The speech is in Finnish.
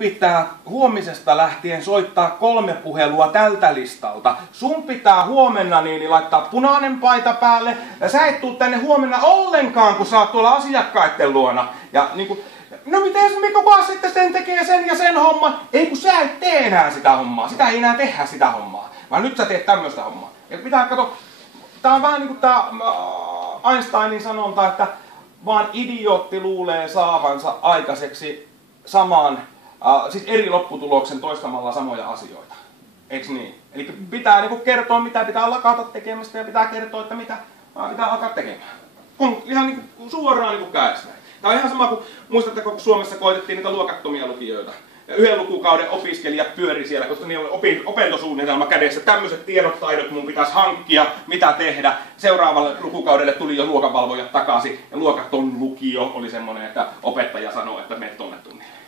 pitää huomisesta lähtien soittaa 3 puhelua tältä listalta. Sun pitää huomenna niin laittaa punainen paita päälle. Ja sä et tuu tänne huomenna ollenkaan, kun sä oot tuolla asiakkaiden luona. Ja niinku, no miten Mikko Paas sitten sen tekee sen ja sen homman? Ei kun sä et tee enää sitä hommaa. Sitä ei enää tehdä sitä hommaa. Vaan nyt sä teet tämmöistä hommaa. Ja pitää katsoa, tää on vähän niinku tää Einsteinin sanonta, että vaan idiootti luulee saavansa aikaiseksi samaan, siis eri lopputuloksen toistamalla samoja asioita. Eiks niin? Eli pitää niinku kertoa, mitä pitää lakata tekemästä ja pitää kertoa, että mitä pitää alkaa tekemään. Ihan niinku suoraan niinku kädessä. Tää on ihan sama kuin, muistatteko, kun Suomessa koitettiin niitä luokattomia lukijoita. Ja 1 lukukauden opiskelijat pyöri siellä, koska niillä oli opintosuunnitelma kädessä. Tämmöiset tiedot, taidot mun pitäisi hankkia, mitä tehdä. Seuraavalle lukukaudelle tuli jo luokanvalvojat takaisin. Ja luokaton lukio oli semmoinen, että opettaja sanoi, että mene tonne tunnille.